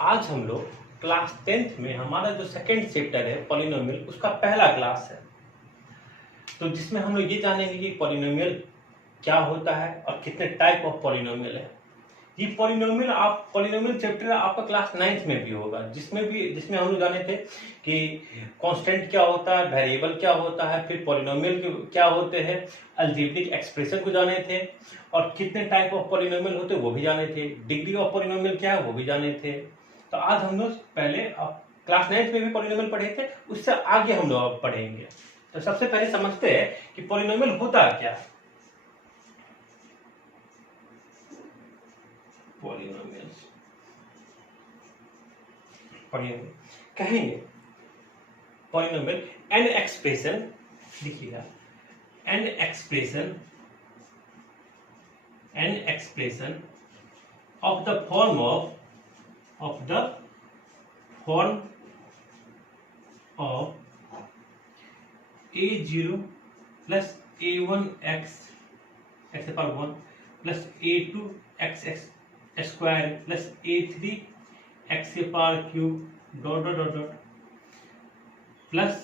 आज हम लोग क्लास 10th में हमारा जो सेकंड चैप्टर है पॉलिनोमियल, उसका पहला क्लास है। तो जिसमें हम लोग ये जानेंगे कि पॉलिनोमियल क्या होता है और कितने टाइप ऑफ पॉलिनोमियल है। ये पॉलिनोमियल चैप्टर आपका क्लास 9th में भी होगा, जिसमें हम लोग जाने थे कि कांस्टेंट क्या होता है, वेरिएबल क्या होता है, फिर पॉलिनोमियल क्या होते हैं, अलजेब्रिक एक्सप्रेशन को जाने थे और कितने टाइप ऑफ पॉलिनोमियल होते हैं वो भी जाने थे, डिग्री ऑफ पॉलिनोमियल क्या है वो भी जाने थे। तो आज हम लोग पहले क्लास 9th में भी पॉलिनोमियल पढ़े थे, उससे आगे हम लोग अब पढ़ेंगे। तो सबसे पहले समझते हैं कि पॉलिनोमियल होता क्या है। पॉलिनोमियल कहेंगे पॉलिनोमियल एन एक्सप्रेशन, लिखिएगा an expression of the form of a0 plus a1 x power 1 plus a2 x square plus a3 x power cube dot dot dot dot plus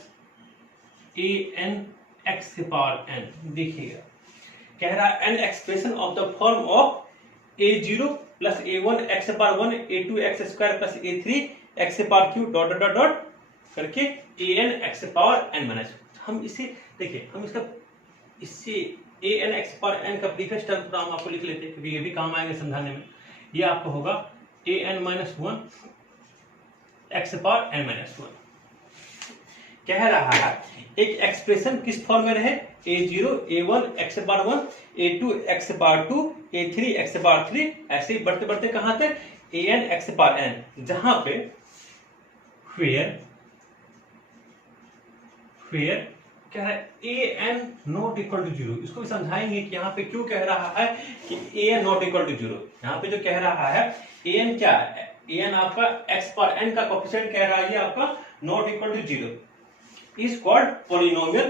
an x power n। देखिएगा कह रहा है an expression of the form of a0 plus a1 x power 1 a2 x square plus a3 x power cube dot dot dot dot करके an x power n minus. हम इसे देखिए, हम इससे an x पावर n का prefix term हम आपको लिख लेते हैं क्योंकि ये भी काम आएगा समझाने में। ये आपको होगा an minus 1 x power n minus 1। कह रहा है एक एक्सप्रेशन किस फॉर्म में रहे, a0 a1 x power 1 a2 x power 2 a3 x power 3, ऐसे ही बढ़ते बढ़ते कहां तक an x पावर n, जहां पे फिर कह रहा है an नॉट इक्वल टू 0। इसको भी समझाएंगे कि यहाँ पे क्यों कह रहा है कि an नॉट इक्वल टू 0। यहाँ पे जो कह रहा है an क्या है, an आपका x पर n का कोएफिशिएंट कह रहा है ये आपका not equal to 0 is called polynomial,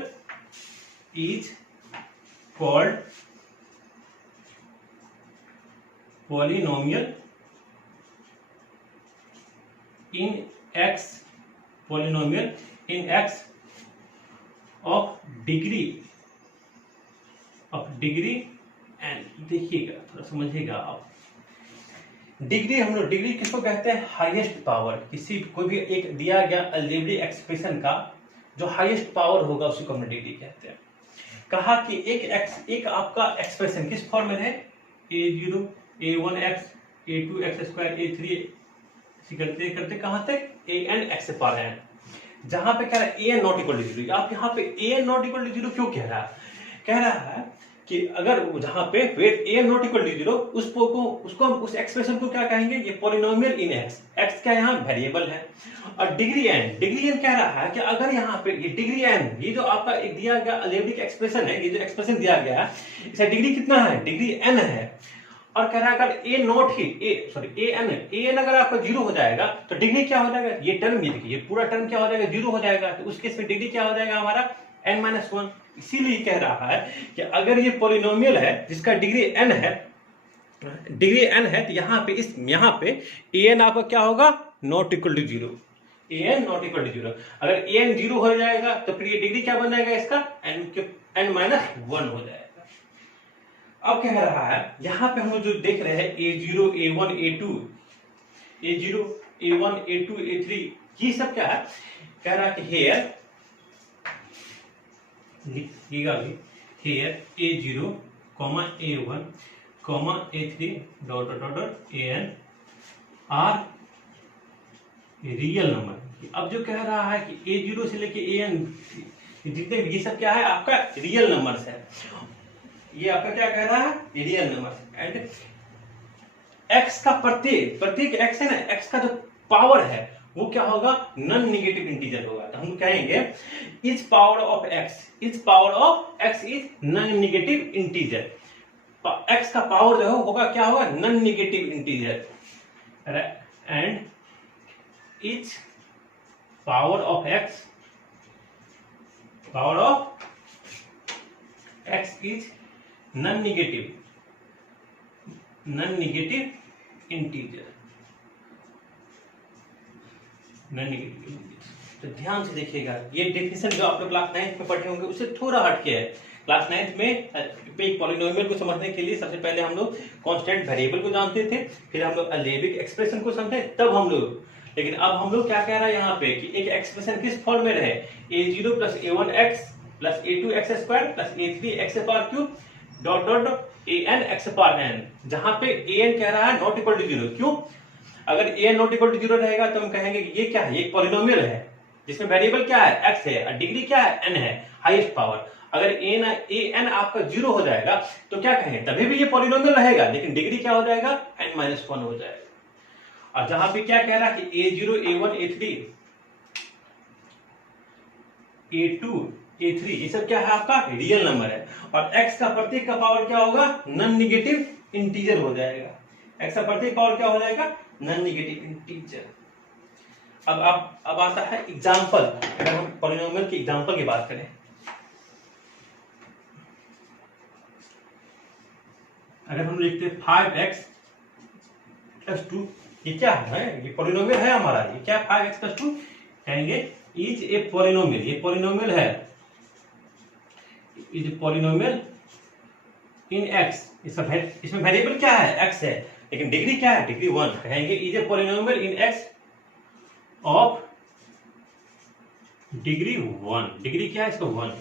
in x of degree n। देखिएगा थोड़ा समझिएगा आप, डिग्री किसको कहते हैं, हाईएस्ट पावर। कोई भी एक दिया गया अलजेब्रिक एक्सप्रेशन का जो हाईएस्ट पावर होगा उसी को हम डिग्री कहते हैं। कहा कि एक आपका एक्सप्रेशन किस फॉर्म में है, a0 a1 x a2 x square a3 करते करते कहां तक an x पावर n, जहां पे कह रहा है an नॉट इक्वल टू 0। आप यहाँ पे an नॉट इक्वल टू 0 क्यों कह रहा है कि अगर जहां पे an नॉट इक्वल टू 0 उसको उस एक्सप्रेशन को क्या कहेंगे, ये पॉलिनोमियल इन x क्या यहाँ वेरिएबल है। और डिग्री n कह रहा है कि अगर यहाँ पे ये डिग्री n, ये जो आपका एक दिया गया अलजेब्रिक एक्सप्रेशन है, ये जो एक्सप्रेशन दिया गया है इसका डिग्री कितना है, डिग्री n है। और कह रहा है अगर an अगर आपका 0 हो जाएगा तो डिग्री क्या हो जाएगा, ये टर्म, ये देखिए ये पूरा टर्म क्या हो जाएगा, 0 हो जाएगा। तो उस केस में डिग्री क्या हो जाएगा हमारा n-1। इसीलिए कह रहा है कि अगर ये पॉलिनोमियल है जिसका डिग्री n है, तो यहाँ पे an आपका क्या होगा, not equal to 0, an not equal to 0। अगर an 0 हो जाएगा तो फिर ये डिग्री क्या बन जाएगा इसका, n-1 हो जाएगा। अब कह रहा है यहाँ पे हम जो देख रहे हैं a0 a1 a2 a3, ये सब क्या है, कह रहा है कि हेयर लिखिएगा here a0 a1 a3 dot dot dot an are real number. अब जो कह रहा है कि a0 से लेके an जितने ये सब क्या है आपका रियल नंबर्स है। ये आपका क्या कह रहा है, रियल नंबर। एंड x का प्रत्येक x है ना, x का जो पावर है वो क्या होगा, नॉन नेगेटिव इंटीजर होगा। तो हम कहेंगे is power of x is non negative integer. x का पावर जो होगा क्या होगा, non negative integer. And is power of x is non negative integer. Non negative. तो ध्यान से देखिएगा, ये डेफिनेशन जो आप लोग क्लास 9th में पढ़े होंगे उससे थोड़ा हटके है। क्लास 9th में एक पॉलिनोमियल को समझने के लिए सबसे पहले हम लोग कांस्टेंट वेरिएबल को जानते थे, फिर हम लोग अलेविक एक्सप्रेशन को समझे, तब हम लोग, लेकिन अब हम लोग क्या कह रहा है यहाँ पे कि एक एक्सप्रेशन किस फॉर्म में रहे, a0 plus a1x plus a2x square plus a3x power cube dot dot an x power n, जहां पे an कह रहा है नॉट इक्वल टू 0। क्यों? अगर an नॉट इक्वल टू 0 रहेगा तो हम कहेंगे कि ये क्या है, ये पॉलिनोमियल है जिसमें वेरिएबल क्या है, x है, और डिग्री क्या है, n है, हाईएस्ट पावर। अगर an आपका 0 हो जाएगा तो क्या कहें, तभी भी ये पॉलिनोमियल रहेगा, लेकिन डिग्री क्या हो जाएगा, n-1 हो जाएगा। और जहां पे क्या कह रहा है कि a0 a1 a3 a2 a3 ये सब क्या है, आपका रियल नंबर है, और x का प्रत्येक का पावर क्या होगा, नॉन निगेटिव इंटीजर हो जाएगा। x का प्रत्येक पावर क्या हो जाएगा, नॉन निगेटिव इंटीजर। अब आता है एग्जांपल। अगर हम पॉलिनोमियल के एग्जांपल की बात करें, अगर हम लिखते 5x प्लस 2, ये क्या है, ये पॉलिनोमियल है हमारा, ये क्या 5x प्लस 2 कहेंगे इज ए पॉलिनोमियल, ये पॉलिनोमियल है, इज पॉलिनोमियल इन x। इसमें वेरिएबल क्या है, x है, लेकिन डिग्री क्या है, डिग्री 1, कहेंगे is a polynomial in x of degree 1। Degree क्या है इसका, 1।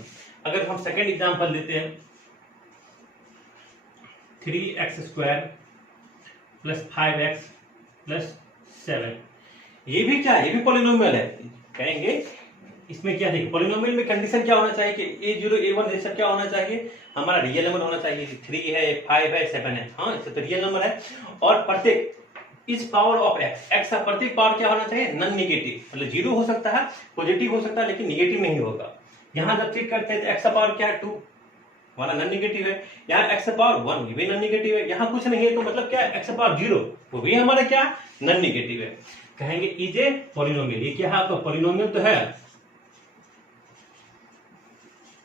अगर हम सेकेंड एग्जांपल लेते हैं 3x square plus 5x plus 7, ये भी क्या है, ये भी पॉलिनोमियल है, कहेंगे इसमें क्या देखिए, पॉलिनोमियल में कंडीशन क्या होना चाहिए कि a0 a1 ये सब क्या होना चाहिए, हमारा रियल नंबर होना चाहिए। 3 है, 5 है, 7 है, हाँ इससे तो रियल नंबर है, और प्रत्येक इस पावर ऑफ x का प्रत्येक पावर क्या होना चाहिए, नॉन निगेटिव, मतलब 0 हो सकता है, पॉजिटिव हो सकता है, लेकिन निगेटिव नहीं होगा। यहां जब चेक करते हैं तो x का पावर क्या है, 2, हमारा नॉन निगेटिव है। यहाँ x पावर 1, ये भी नॉन निगेटिव है। यहाँ कुछ नहीं है तो मतलब क्या है, x पावर 0, वो भी हमारा क्या नॉन निगेटिव है। कहेंगे इज ए पॉलिनोमियल, ये क्या है आपका पॉलिनोमियल तो है,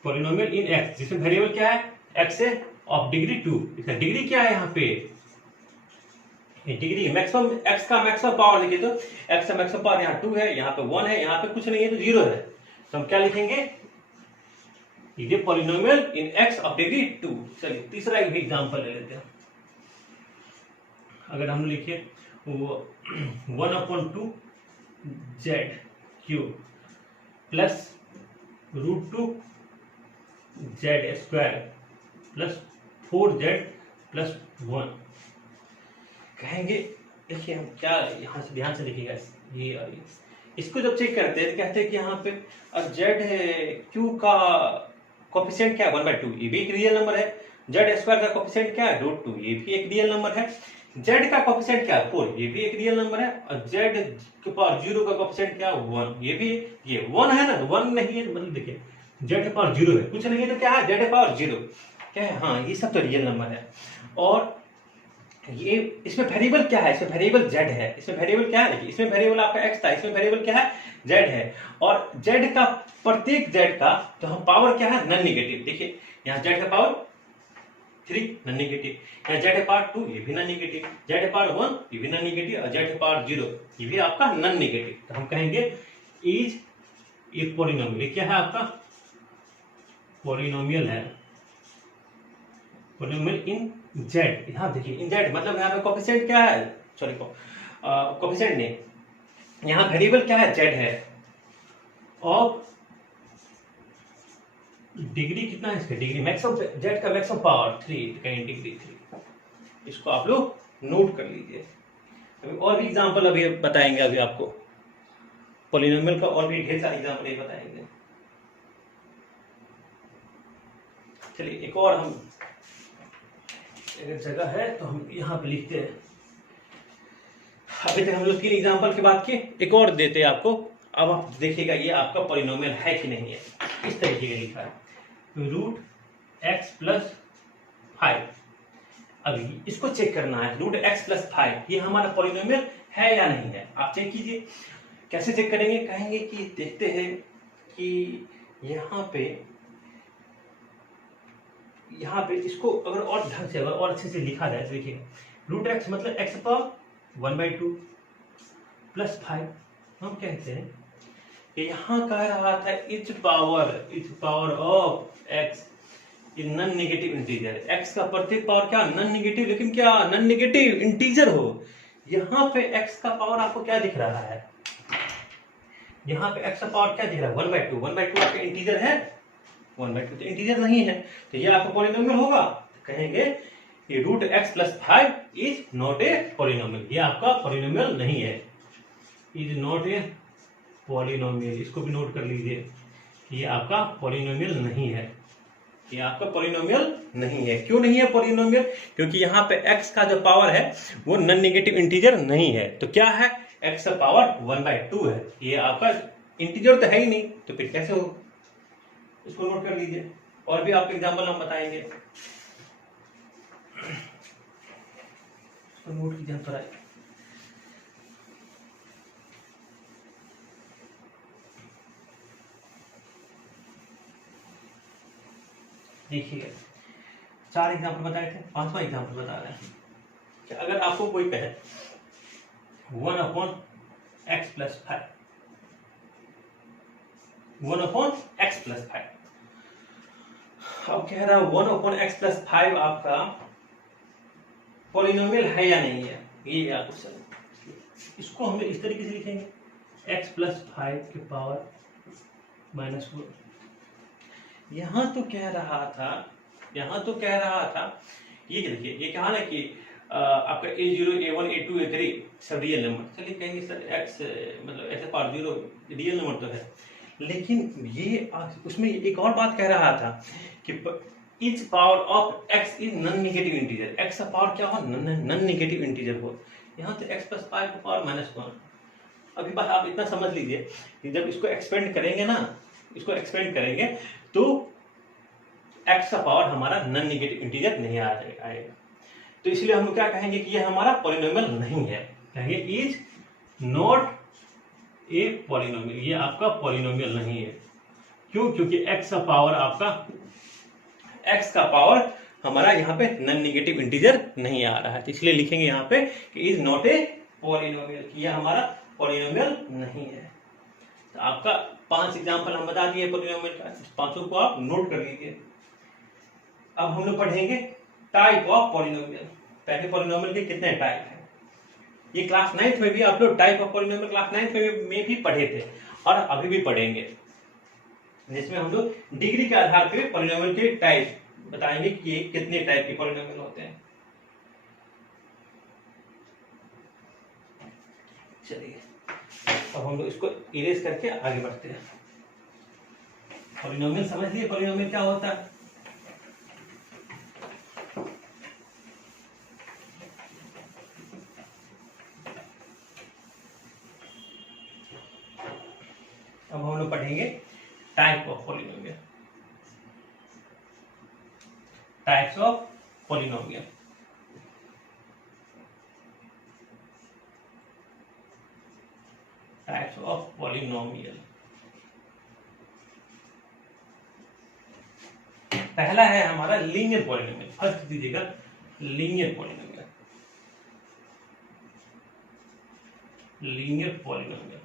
पॉलिनोमियल इन x, जिसमें वेरिएबल क्या है, x है, ऑफ डिग्री 2। इसका डिग्री क्या है यहाँ पे, डिग्री मैक्सिमम, x का मैक्सिमम पावर लिखे तो x का मैक्सिमम पावर यहाँ 2 है, यहाँ पे 1 है, यहाँ पे कुछ नहीं है तो 0 है, तो हम क्या लिखेंगे, ये polynomial in x of degree 2। चलिए तीसरा एक एग्जांपल ले लेते हैं। अगर हम लिखे 1/2 z cube plus √2 z square plus 4z plus 1, कहेंगे देखिए हम क्या, यहां से ध्यान से देखिएगा, ये इसको जब चेक करते हैं तो कहते हैं कि यहाँ पे अब z है, q का कोफिशिएंट क्या है, 1/2, ये भी एक रियल नंबर है। z स्क्वायर का कोफिशिएंट क्या है, √2, ये भी एक रियल नंबर है। z का कोफिशिएंट क्या है, 4, ये भी एक रियल नंबर है, और z के पावर 0 का कोफिशिएंट क्या है, 1, ये भी, ये 1 है ना, 1 नहीं है मतलब देखिए z के पावर 0 है, कुछ नहीं है तो क्या है, z के पावर 0 क्या है, हाँ ये सब तो रियल नंबर है। और ये इसमें वेरिएबल क्या है, इसमें वेरिएबल z है, इसमें वेरिएबल क्या है, देखिए इसमें वेरिएबल आपका x था, इसमें वेरिएबल क्या है, z है, और z का प्रत्येक z का तो हम पावर क्या है, नॉन निगेटिव। देखिए यहाँ z का पावर 3 नॉन निगेटिव, यहाँ z का पावर 2 ये भी नॉन निगेटिव, z का पावर 1 ये भी नॉन निगेटिव, और z का पावर 0 ये भी आपका नॉन निगेटिव। तो हम कहेंगे इज ए पॉलिनोमियल, क्या है आपका पॉलिनोमियल है, पॉलिनोमियल इन z। यहाँ देखिए इन z मतलब यहाँ पे कोफिशिएंट क्या है, सॉरी कोफिशिएंट नहीं, यहाँ वेरिएबल क्या है, z है, और डिग्री कितना है इसका, डिग्री मैक्सिमम, z का मैक्सिमम पावर 3, कहीं डिग्री 3, इसको आप लोग नोट कर लीजिए। अभी और भी एग्जांपल अभी बताएंगे, अभी आपको पॉलिनोमियल का और भी ढेर सारे एग्जांपल बताएंगे। चलिए एक और हम अगर जगह है तो हम यहाँ पे लिखते हैं। अभी तक हम लोग 3 एग्जांपल की बात किए, एक और देते हैं आपको। अब आप देखिएगा ये आपका पॉलिनोमियल है कि नहीं है, इस तरीके का लिखा है √x प्लस 5। अब इसको चेक करना है, √x प्लस 5 ये हमारा पॉलिनोमियल है या नहीं है, आप चेक कीजिए। कैसे चेक करेंगे, कहेंगे कि देखते हैं कि यहाँ पे इसको अगर और ढंग से, अगर और अच्छे से लिखा जाए तो देखिए √x मतलब x पावर 1/2 प्लस 5 हम कहते हैं कि यहाँ कह रहा था etch power of x non negative integer. X का प्रत्येक पावर क्या नॉन नेगेटिव, लेकिन क्या नॉन नेगेटिव इंटीजर हो। यहाँ पे एक्स का पावर आपको क्या दिख रहा है, यहाँ पे एक्स का पावर क्या दिख रहा है 1/2। 1/2 आपका इंटीजर है, 1/2 तो इंटीजर नहीं है, तो ये आपका पॉलिनोमियल होगा। कहेंगे कि root x plus 5 is not a polynomial, ये आपका पॉलिनोमियल नहीं है, इज नॉट ए पॉलिनोमियल। इसको भी नोट कर लीजिए कि ये आपका पॉलिनोमियल नहीं है, ये आपका पॉलिनोमियल नहीं है। क्यों नहीं है पॉलिनोमियल, क्योंकि यहाँ पे x का जो पावर है वो नॉन नेगेटिव इंटीजर नहीं है। तो क्या है, x का पावर 1/2 है, ये आपका इंटीजर तो है ही नहीं, तो फिर कैसे हो, इसको नोट कर लीजिए। और भी आपके एग्जाम्पल हम बताएंगे, इसको नोट कीजिए थोड़ा। देखिए 4 एग्जाम्पल बताए थे, 5वां एग्जाम्पल बता रहे हैं कि अगर आपको कोई कहे 1/x प्लस 5, 1/x प्लस 5, अब कह रहा है 1/x प्लस 5 आपका पॉलिनोमियल है या नहीं है, ये याद क्वेश्चन। इसको हम इस तरीके से लिखेंगे x प्लस 5 के पावर -4। यहाँ तो कह रहा था ये देखिए, ये कहा ना कि आपका a0 a1 a2 a3 सब रियल नंबर। चलिए कहेंगे सर x मतलब ऐसे पावर 0 रियल नंबर तो है, लेकिन ये उसमें एक और बात कह रहा था कि etch power of x is non negative integer. x का पावर क्या हो, नॉन नेगेटिव इंटीजर हो। यहाँ तो x प्लस 5 का पावर -1। अभी बात आप इतना समझ लीजिए कि जब इसको एक्सपेंड करेंगे ना, तो x का पावर हमारा नॉन नेगेटिव इंटीजर नहीं आएगा। तो इसलिए हम क्या कहेंगे कि ये हमारा पॉलिनोमियल नहीं है, कहेंगे इज नॉट ए पॉलिनोमियल, ये आपका पॉलिनोमियल नहीं है। क्यों, क्योंकि x का पावर हमारा यहाँ पे नॉन नेगेटिव इंटीजर नहीं आ रहा है। तो इसलिए लिखेंगे यहाँ पे कि इज नॉट ए पॉलिनोमियल, ये हमारा पॉलिनोमियल नहीं है। तो आपका 5 एग्जाम्पल हम बता दिए पॉलिनोमियल का, पांचों को आप नोट कर लीजिए। अब हम लोग पढ़ेंगे टाइप ऑफ पॉलिनोमियल। पहले पॉलिनोमियल के कितने टाइप हैं, ये क्लास 9th में भी आप लोग type of polynomial class 9th में भी पढ़े थे और अभी भी पढ़ेंगे, जिसमें हम लोग डिग्री के आधार पर पॉलिनोमियल के टाइप बताएंगे कि कितने टाइप के पॉलिनोमियल होते हैं। चलिए अब हम लोग इसको इरेज करके आगे बढ़ते हैं। पॉलिनोमियल समझ लिए, पॉलिनोमियल क्या होता है। अब हम लोग पढ़ेंगे type of polynomial, types of polynomial. Types of polynomial, पहला है हमारा लीनियर पॉलिनोमियल। फर्स्ट दीजिएगा लीनियर पॉलिनोमियल। लीनियर पॉलिनोमियल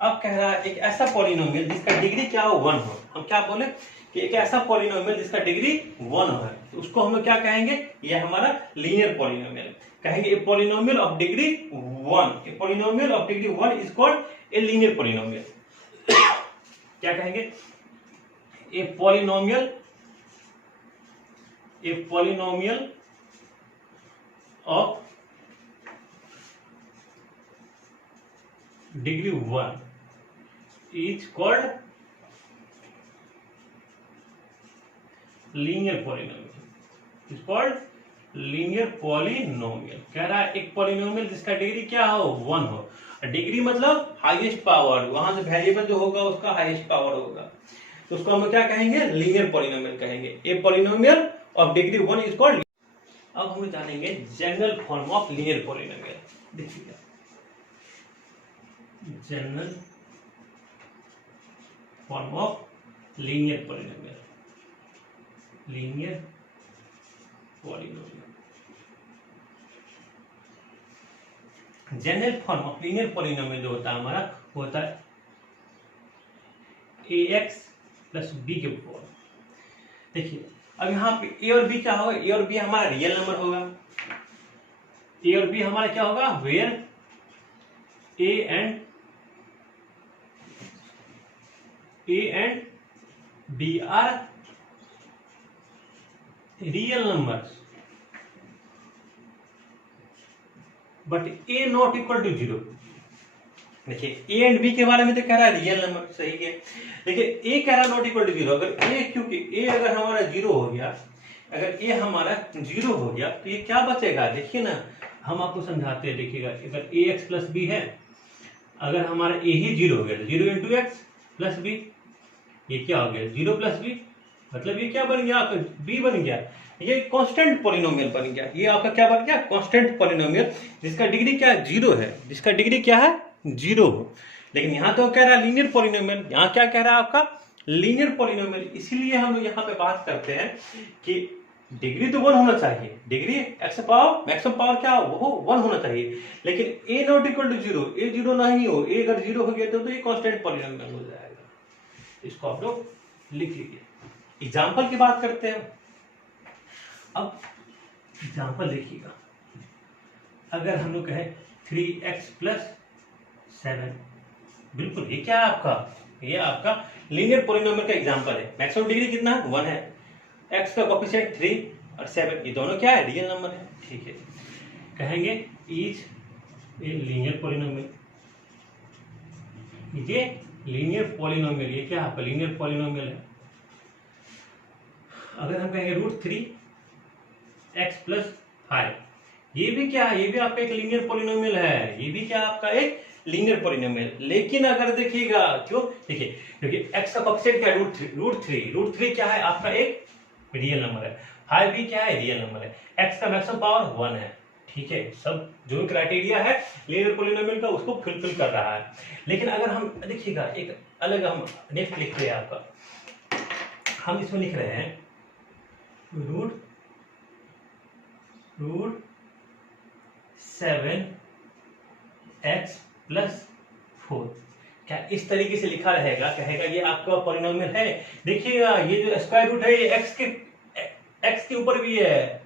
अब कह रहा है एक ऐसा पॉलिनोमियल जिसका डिग्री क्या हो 1 हो। हम क्या बोले कि एक ऐसा पॉलिनोमियल जिसका डिग्री 1 हो, तो उसको हम लोग क्या कहेंगे, यह हमारा लीनियर पॉलिनोमियल कहेंगे। A polynomial of degree 1, A polynomial of degree 1 is called a linear polynomial. क्या कहेंगे, a polynomial of degree 1 is called linear polynomial, is called linear polynomial। कह रहा है एक पॉलिनोमियल जिसका डिग्री क्या हो 1 हो, डिग्री मतलब हाईएस्ट पावर, वहां से वेरिएबल जो होगा उसका हाईएस्ट पावर होगा, तो उसको हम क्या कहेंगे, लीनियर पॉलिनोमियल कहेंगे। A polynomial of degree 1 is called. अब हम जानेंगे general form of linear polynomial. देखिए general form of linear polynomial, linear polynomial. General form of linear polynomial जो होता है हमारा होता है ax प्लस बी के ऊपर। देखिए अब यहाँ पे ए और बी क्या होगा, ए और बी हमारा रियल नंबर होगा, ए और बी हमारा क्या होगा, where a and b are real numbers but a not equal to 0। देखिए ए एंड बी के बारे में तो कह रहा है रियल नंबर, सही है, लेकिन ए कह रहा है नॉट इक्वल टू 0। अगर ए, क्योंकि ए अगर हमारा 0 हो गया, अगर ए हमारा 0 हो गया तो ये क्या बचेगा, देखिए ना हम आपको समझाते हैं। देखिएगा अगर ए एक्स प्लस बी है, अगर हमारा ए ही 0 हो गया तो 0 इंटू एक्स प्लस बी, ये क्या हो गया 0 प्लस बी, मतलब ये क्या बन गया आपका बी बन गया, ये कांस्टेंट पॉलिनोमियल बन गया। ये आपका क्या बन गया, कांस्टेंट पॉलिनोमियल जिसका डिग्री क्या है 0 है, जिसका डिग्री क्या है 0 हो। लेकिन यहाँ तो कह रहा है लीनियर पॉलिनोमियल, यहाँ क्या कह रहा है आपका लीनियर पॉलिनोमियल। इसीलिए हम लोग यहाँ पे बात करते हैं कि डिग्री तो 1 होना चाहिए, degree x power maximum power क्या वो 1 होना चाहिए, लेकिन ए नॉट इक्वल टू 0, ए 0 नहीं हो, ए अगर 0 हो गया तो ये कांस्टेंट पॉलिनोमियल हो जाएगा। इसको आप लोग लिख लीजिए। एग्जाम्पल की बात करते हैं। अब एग्जाम्पल देखिएगा, अगर हम लोग कहें 3x प्लस 7, बिल्कुल ये क्या है आपका, ये आपका लीनियर पॉलिनोमियल का एग्जाम्पल है। मैक्सिमम डिग्री कितना है 1 है, x का कोएफिशिएंट 3 और 7 ये दोनों क्या है रियल नंबर है, ठीक है। कहेंगे इज ए लीनियर पॉलिनोमियल, ये लीनियर पॉलिनोमियल, ये क्या आपका लीनियर पॉलिनोमियल है। अगर हम कहेंगे √3x प्लस 5, ये भी क्या है, ये भी आपका एक लीनियर पॉलिनोमियल है, ये भी क्या आपका एक लीनियर पॉलिनोमियल। लेकिन अगर देखिएगा क्यों, देखिए क्योंकि x का कोएफिशिएंट क्या है √3 क्या है आपका एक रियल नंबर है, 5 भी क्या है रियल नंबर है, x का मैक्सिमम पावर 1 है, ठीक है। सब जो क्राइटेरिया है लीनियर पॉलिनोमियल का उसको फुलफिल कर रहा है। लेकिन अगर हम देखिएगा एक अलग हम नेक्स्ट लिख रहे हैं आपका, हम इसमें लिख रहे हैं √7x प्लस 4, क्या इस तरीके से लिखा रहेगा, कहेगा ये आपका पॉलिनोमियल है। देखिएगा ये जो स्क्वायर रूट है ये x के ऊपर भी है,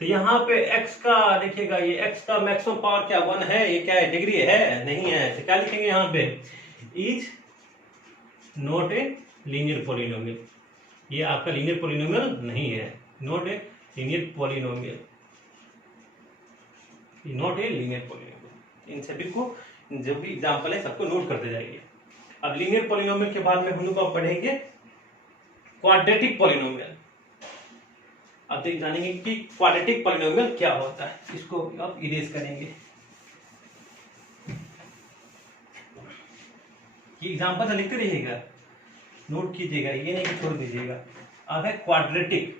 तो यहाँ पे x का देखिएगा, ये x का मैक्सिमम पावर क्या 1 है, ये क्या है डिग्री है नहीं है, तो क्या लिखेंगे यहाँ पे is not a linear polynomial, ये आपका लीनियर पॉलिनोमियल नहीं है, not a linear polynomial, not a linear polynomial. इन सभी को जो भी एग्जांपल है सबको नोट करते जाइए। अब लीनियर पॉलिनोमियल के बाद में हम लोग पढ़ेंगे क्वाड्रेटिक पॉलिनोमियल। अब तक जानेंगे कि क्वाड्रेटिक पॉलिनोमियल क्या होता है, इसको आप इरेज करेंगे। ये एग्जांपल लिखते रहिएगा, नोट कीजिएगा, ये नहीं कि छोड़ दीजिएगा। अब है क्वाड्रेटिक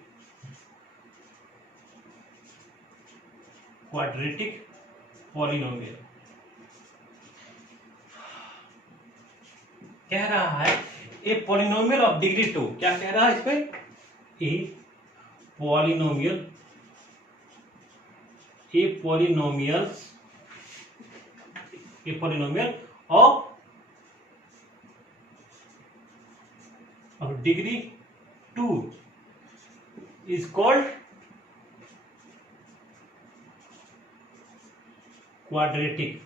पॉलिनोमियल, कह रहा है ए पॉलिनोमियल ऑफ डिग्री 2, क्या कह रहा है इसमें, a polynomial of degree 2 is called quadratic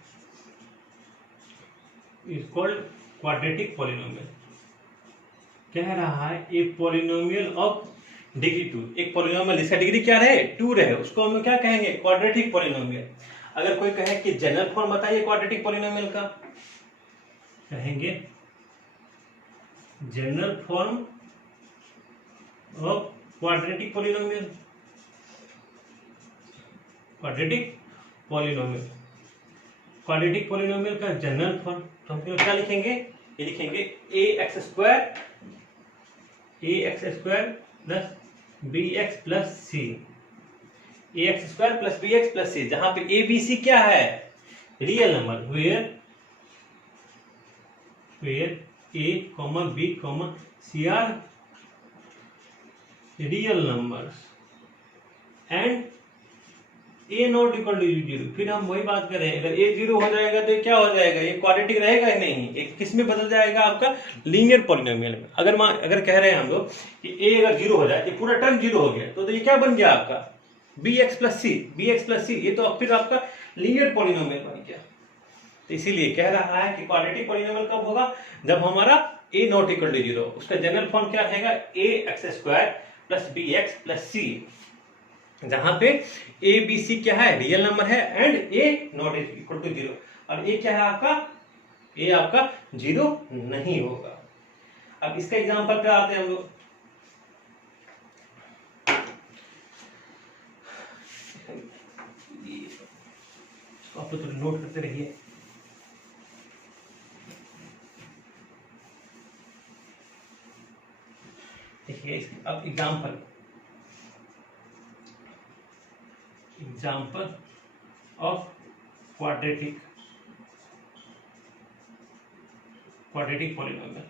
polynomial। कह रहा है एक पॉलिनोमियल ऑफ डिग्री 2, एक पॉलिनोमियल जिसका डिग्री क्या रहे 2 रहे, उसको हम क्या कहेंगे क्वाड्रेटिक पॉलिनोमियल। अगर कोई कहे कि जनरल फॉर्म बताइए क्वाड्रेटिक पॉलिनोमियल का, कहेंगे general form of quadratic polynomial, quadratic polynomial का जनरल फॉर्म, तो हम क्या लिखेंगे, ये लिखेंगे ax square plus bx plus c, ax square plus bx plus c, जहां पे a b c क्या है real number, where a b c are real numbers and a not equal to zero, फिर हम वही बात कर रहे हैं, अगर ए जीरो हो जाएगा तो ये क्या हो जाएगा, ये क्वाड्रेटिक रहेगा ही नहीं, एक किस में बदल जाएगा, आपका लीनियर पॉलिनोमियल में। अगर कह रहे हैं हम लोग कि ए अगर जीरो हो जाए, ये पूरा टर्म जीरो हो गया, तो ये क्या बन गया आपका बी एक्स प्लस सी, ये तो फिर आपका लीनियर पॉलिनोमियल बन गया। तो इसीलिए कह रहा है कि क्वाड्रेटिक पॉलिनोमियल कब होगा, जब हमारा a not equal to zero. उसका जनरल फॉर्म क्या रहेगा, a x square plus b x plus c, जहां पे ए बी सी क्या है, रियल नंबर है, and a not equal to zero, और ए क्या है आपका, ए आपका जीरो नहीं होगा। अब इसका एग्जांपल पे आते हैं हम लोग। आप तो नोट करते रहिए। देखिए अब एग्जांपल ऑफ क्वाड्रेटिक पॉलिनोमियल।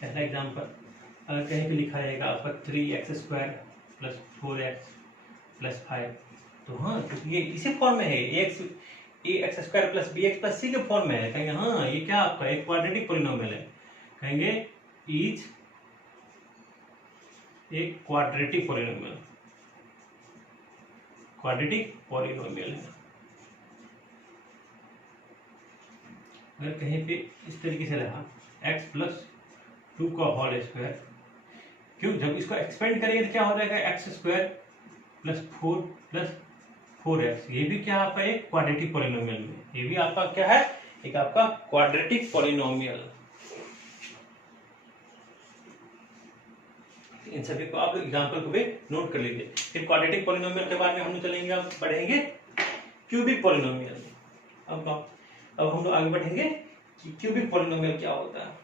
पहला एग्जांपल, अगर कहीं पे लिखा रहेगा आपका 3x square plus 4x plus 5, तो हाँ क्योंकि ये इसी फॉर्म में है, a x square plus b x plus c के फॉर्म में है, कहेंगे हाँ ये क्या आपका एक क्वाड्रेटिक पॉलिनोमियल है, कहेंगे इज एक क्वाड्रेटिक पॉलिनोमियल है। अगर कहीं पे इस तरीके से रहा x प्लस 2 का होल स्क्वायर, क्यों जब इसको एक्सपेंड करेंगे तो क्या हो जाएगा, x square plus 4 plus 4x, ये भी क्या आपका एक क्वाड्रेटिक पॉलिनोमियल में, ये भी आपका क्या है, एक आपका क्वाड्रेटिक पॉलिनोमियल। इन सभी को आप एग्जांपल को भी नोट कर लीजिए। फिर क्वाड्रेटिक पॉलिनोमियल के बारे में हम चलेंगे, अब बढ़ेंगे क्यूबिक पॉलिनोमियल। अब हम लोग आगे बढ़ेंगे कि क्यूबिक पॉलिनोमियल क्या होता है।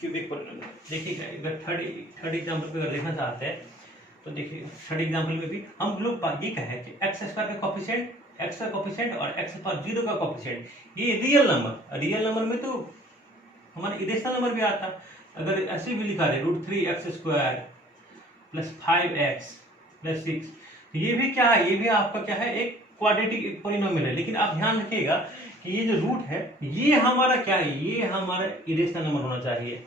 क्यूबिक पॉलिनोमियल देखिएगा, इधर थर्ड एग्जांपल पे अगर देखना चाहते हैं तो देखिए थर्ड एग्जांपल में भी हम लोग ये कहे कि एक्स स्क्वायर का कोफिशिएंट, एक्स का कोफिशिएंट और एक्स पावर 0 का कोफिशिएंट, ये रियल नंबर में तो हमारा इरेशनल नंबर भी आता। अगर ऐसे भी लिखा है √3x square plus 5x plus 6, ये भी क्या है, ये भी आपका क्या है, एक क्वाड्रेटिक पॉलिनोमियल है। लेकिन आप ध्यान रखिएगा कि ये जो रूट है ये हमारा क्या है, ये हमारा इरेशनल नंबर होना चाहिए।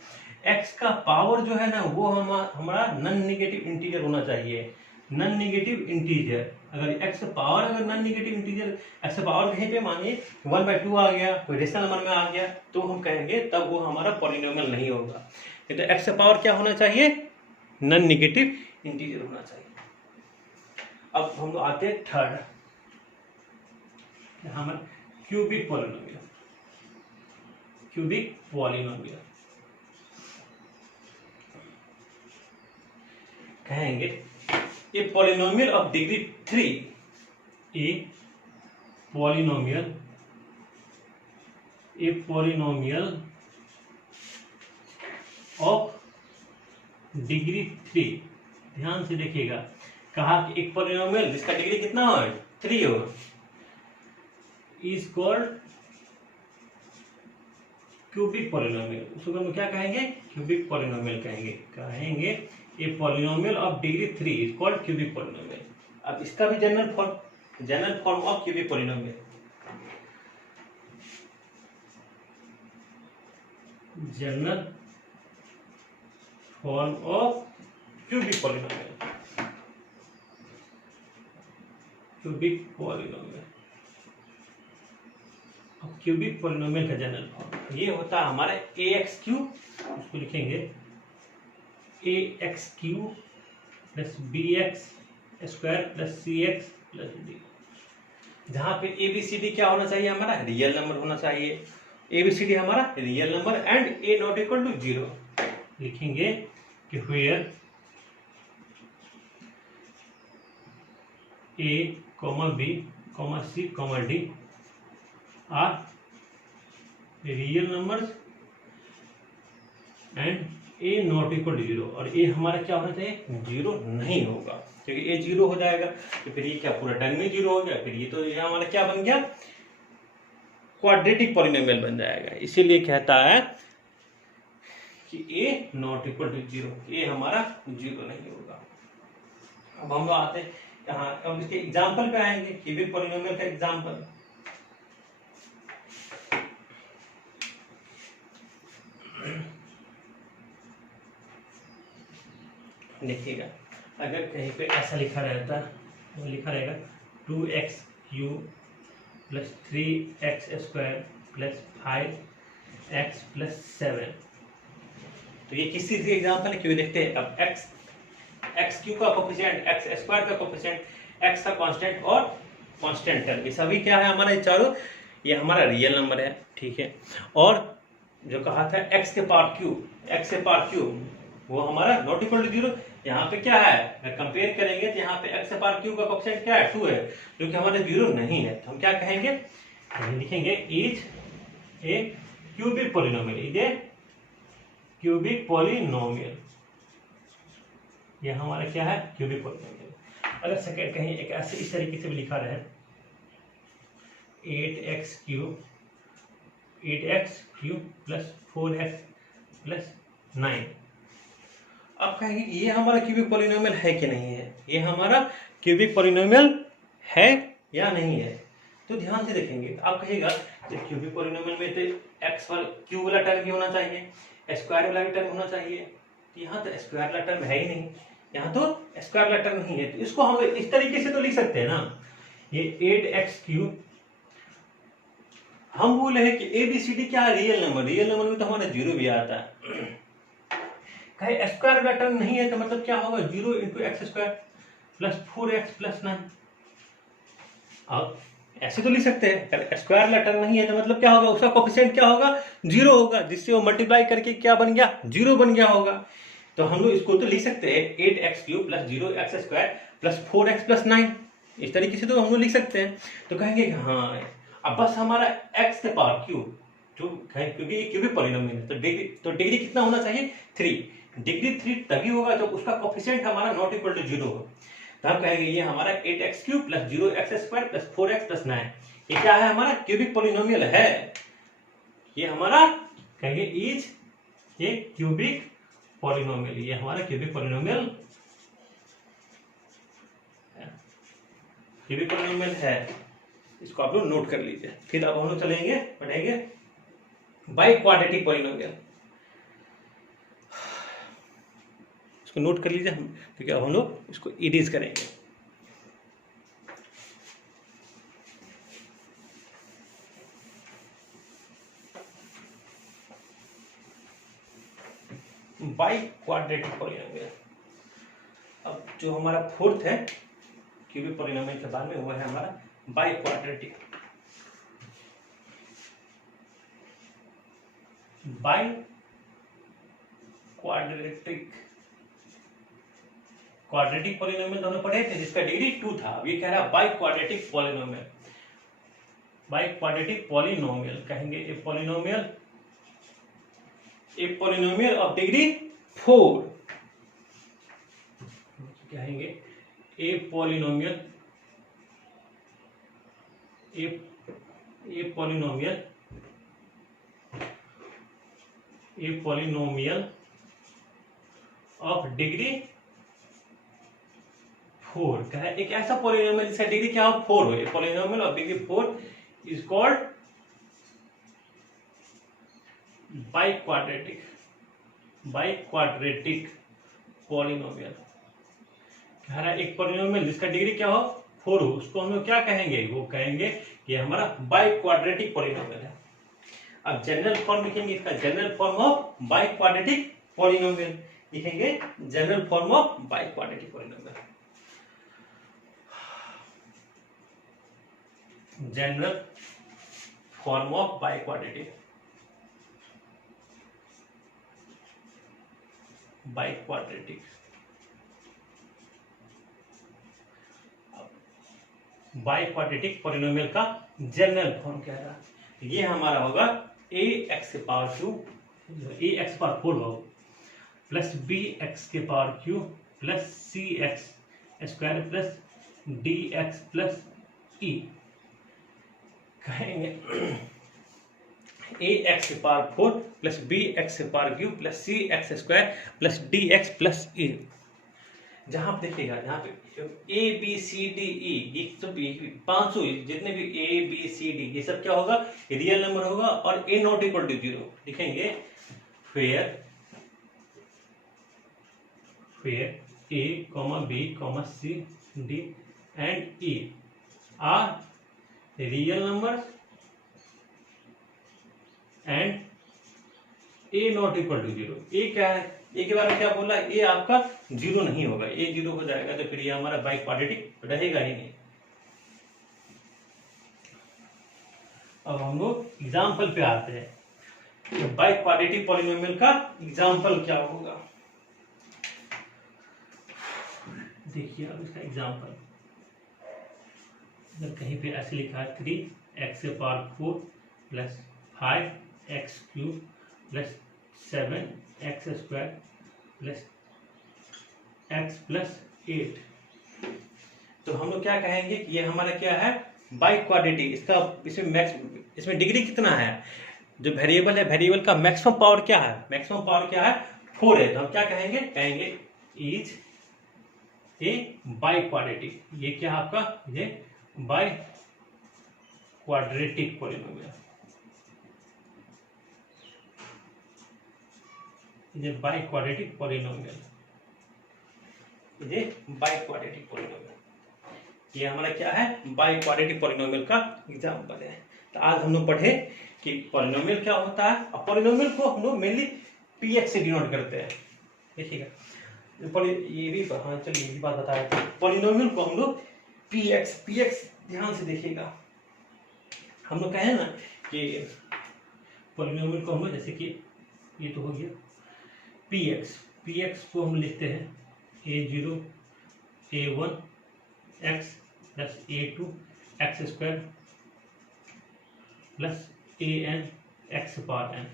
x का पावर जो है ना वो हमारा नॉन नेगेटिव इंटीजर होना चाहिए, नॉन नेगेटिव इंटीजर। अगर x पावर अगर non negative integer, x power कहीं पे मानिए 1/2 आ गया, कोई रेशनल नंबर में आ गया, तो हम कहेंगे तब वो हमारा पॉलिनोमियल नहीं होगा। तो x पावर क्या होना चाहिए, नॉन नेगेटिव इंटीजर होना चाहिए। अब हम लोग आते हैं थर्ड, हमारा क्यूबिक पॉलिनोमियल। कहेंगे a polynomial of degree 3, A polynomial of degree 3। ध्यान से देखिएगा, कहा कि एक पॉलिनोमियल जिसका डिग्री कितना हो, 3 हो, इज कॉल्ड क्यूबिक पॉलिनोमियल। उसको हम क्या कहेंगे, क्यूबिक पॉलिनोमियल कहेंगे a polynomial of degree 3 is called cubic polynomial. अब इसका भी general form of cubic polynomial, general form of cubic polynomial cubic polynomial का जनरल फॉर्म ये होता है हमारा ax क्यूब, उसको लिखेंगे ax cube plus bx square plus cx plus d, जहां पे ABCD क्या होना चाहिए, हमारा रियल नंबर होना चाहिए। ABCD हमारा real number and a not equal to 0। लिखेंगे कि where a, b, c, d are real numbers and a not equal to 0 और ए हमारा क्या होना चाहिए, 0 नहीं होगा, क्योंकि ए 0 हो जाएगा तो फिर ये क्या पूरा टर्म में 0 हो गया, फिर ये तो ये हमारा क्या बन गया, क्वाड्रेटिक पॉलिनोमियल बन जाएगा। इसीलिए कहता है कि ए नॉट इक्वल टू 0, ए हमारा 0 नहीं होगा। अब हम लोग आते हैं यहाँ, अब इसके एग्जाम्पल पे आएंगे, क्यूबिक पॉलिनोमियल का एग्जाम्पल। देखिएगा, अगर कहीं पे ऐसा लिखा रहता, वो लिखा रहेगा 2x cube plus 3x square plus 5x plus 7, तो ये किस चीज का एग्जाम्पल है, क्योंकि देखते हैं अब एक्स क्यू का कोफिशिएंट, एक्स स्क्वायर का कोफिशिएंट, एक्स का कांस्टेंट और कांस्टेंट टर्म, ये सभी क्या है हमारा, ये चारों ये हमारा रियल नंबर है, ठीक है। और जो कहा था एक्स के पावर क्यूब वो हमारा नॉट इक्वल टू 0, यहाँ पे क्या है, अगर कंपेयर करेंगे तो यहाँ पे एक्स के पावर क्यूब का कोफिशिएंट क्या है, 2 है, जो कि हमारा 0 नहीं है, तो हम क्या कहेंगे, लिखेंगे is a cubic polynomial, is a cubic polynomial, ये हमारा क्या है, क्यूबिक पॉलिनोमियल। अगर सेकंड कहीं एक ऐसे इस तरीके से भी लिखा रहे 8x cube plus 4x plus 9, अब कहेंगे ये हमारा क्यूबिक पॉलिनोमियल है कि नहीं है, ये हमारा क्यूबिक पॉलिनोमियल है या नहीं है, तो ध्यान से देखेंगे। आप कहिएगा जब क्यूबिक पॉलिनोमियल में तो एक्स वाला क्यूब वाला टर्म भी होना चाहिए, स्क्वायर वाला भी टर्म होना चाहिए, यहाँ तो स्क्वायर वाला टर्म है ही नहीं, यहाँ तो स्क्वायर वाला टर्म नहीं है, तो इसको हम इस तरीके से तो लिख सकते हैं ना, ये 8x क्यूब, हम बोले हैं कि ABCD क्या है, रियल नंबर में तो हमारा 0 भी आता है, कहे स्क्वायर वाला टर्म नहीं है तो मतलब क्या होगा, 0 into x square plus 4x plus 9, अब ऐसे तो लिख सकते हैं, स्क्वायर वाला टर्म नहीं है तो मतलब क्या होगा, उसका कोफिशिएंट क्या होगा, 0 होगा, जिससे वो मल्टीप्लाई करके क्या बन गया, 0 बन गया होगा। तो हम लोग इसको तो लिख सकते हैं 8x cube plus 0x square plus 4x plus 9, इस तरीके से तो हम लोग लिख सकते हैं। तो कहेंगे हाँ, अब बस हमारा x के पावर क्यूब, जो क्योंकि क्यूबिक पॉलिनोमियल है तो डिग्री कितना होना चाहिए, 3, डिग्री 3 तभी होगा जब उसका कोफिशिएंट हमारा नॉट इक्वल टू 0 हो, तो हम कहेंगे ये हमारा 8x cube plus 0x square plus 4x plus 9, ये क्या है, हमारा क्यूबिक पॉलिनोमियल है, ये हमारा कहेंगे इज ये क्यूबिक पॉलिनोमियल, ये हमारा क्यूबिक पॉलिनोमियल है, इसको आप लोग नोट कर लीजिए। फिर अब हम लोग चलेंगे पढ़ेंगे बाई क्वाड्रेटिक पॉलिनोमियल, इसको नोट कर लीजिए हम, क्योंकि अब हम लोग इसको इरेज करेंगे। बाई क्वाड्रेटिक पॉलिनोमियल, अब जो हमारा फोर्थ है क्यूबिक पॉलिनोमियल के बाद में वो है हमारा by quadratic. Bi quadratic polynomial तो हमने पढ़े थे जिसका डिग्री 2 था, अब ये कह रहा है by quadratic polynomial, by quadratic polynomial कहेंगे ए पॉलिनोमियल ऑफ डिग्री 4, कहेंगे ए पॉलिनोमियल ऑफ डिग्री 4, कहा एक ऐसा पॉलिनोमियल जिसका डिग्री क्या हो, 4 हो, ए polynomial of degree 4 is called by quadratic polynomial. कह रहा है एक पॉलिनोमियल जिसका डिग्री क्या हो, 4 हो, उसको हम लोग क्या कहेंगे, वो कहेंगे ये हमारा बाई क्वाड्रेटिक पॉलिनोमियल है। अब जनरल फॉर्म लिखेंगे इसका, general form of bi quadratic polynomial लिखेंगे, general form of bi quadratic polynomial, general form of bi quadratic bi quadratic polynomial का जनरल फॉर्म क्या रहा, ये हमारा होगा ए एक्स के power cube, a x power 4 होगा, प्लस बी एक्स के power cube plus c x square plus d x plus e. कहेंगे ए एक्स के पावर 4 प्लस बी एक्स के power cube plus c x square plus d x plus e. जहां आप देखिएगा, जहां पे a b C D E, ये सब 500 जितने भी ए बी सी डी, ये सब क्या होगा, रियल नंबर होगा और ए नॉट इक्वल टू 0 लिखेंगे। Where a comma b comma c d and e are real number and a not equal to 0। A क्या है, ए के बारे में क्या बोला, ए आपका 0 नहीं होगा, ए 0 हो जाएगा तो फिर ये हमारा बाई क्वाड्रेटिक रहेगा ही नहीं। अब हम लोग एग्जाम्पल पे आते हैं, तो बाई क्वाड्रेटिक पॉलिनोमियल का एग्जाम्पल क्या होगा। देखिए अब इसका एग्जाम्पल, अगर कहीं पे ऐसे लिखा है 3x के power 4 plus 5x cube plus 7x square plus x plus 8, तो हम लोग क्या कहेंगे कि ये हमारा क्या है, बाई क्वाड्रेटिक। इसका इसमें डिग्री कितना है, जो वेरिएबल है, वेरिएबल का मैक्सिमम पावर क्या है, मैक्सिमम पावर क्या है 4 है, तो हम क्या कहेंगे इज ए बाई क्वाड्रेटिक। ये क्या है आपका, ये बाई क्वाड्रेटिक पॉलिनोमियल, ये बाई क्वाड्रेटिक पॉलिनोमियल, ये बाई क्वाड्रेटिक पॉलिनोमियल, ये हमारा क्या है, बाई क्वाड्रेटिक पॉलिनोमियल का एग्जांपल है। तो आज हम लोग पढ़े कि पॉलिनोमियल क्या होता है, और पॉलिनोमियल को हम लोग मेनली पीएक्स से डिनोट करते हैं। देखिएगा ये भी, हाँ चलिए ये भी बात बताया था, पॉलिनोमियल को हम लोग पीएक्स ध्यान से देखिएगा। हम लोग कहें ना कि पॉलिनोमियल को हम लोग, जैसे कि ये तो हो गया पीएक्स को हम लिखते हैं a0 a1 x plus a2 x square plus an x power n।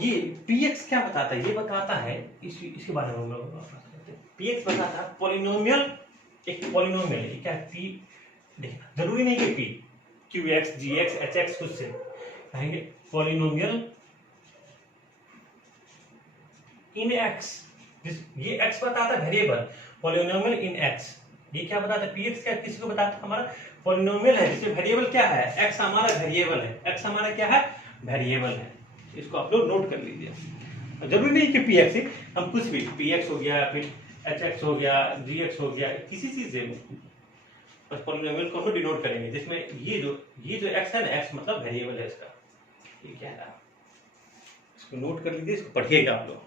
ये पीएक्स क्या बताता है, ये बताता है, इसके बारे में हम लोग बात करते हैं। पीएक्स बताता है पॉलिनोमियल, एक पॉलिनोमियल है, क्या पी, जरूरी नहीं कि पी क्यू एक्स जी एक्स एच एक्स, खुद से कहेंगे पॉलिनोमियल इन एक्स। ये एक्स बताता है वेरिएबल, पॉलिनोमियल इन एक्स। ये क्या बताता है, पीएक्स क्या किसी को बताता है, हमारा पॉलिनोमियल है जिसमें वेरिएबल क्या है, एक्स हमारा वेरिएबल है, एक्स हमारा क्या है, वेरिएबल है। इसको आप लोग नोट कर लीजिए। जरूरी नहीं कि पीएक्स ही, हम कुछ भी पीएक्स हो गया, फिर एचएक्स हो गया, जीएक्स हो गया, किसी चीज से बस पॉलिनोमियल को हम लोग डिनोट करेंगे, जिसमें ये जो एक्स है ना, एक्स मतलब वेरिएबल है इसका। ये क्या है, इसको नोट कर लीजिए, इसको पढ़िएगा आप लोग।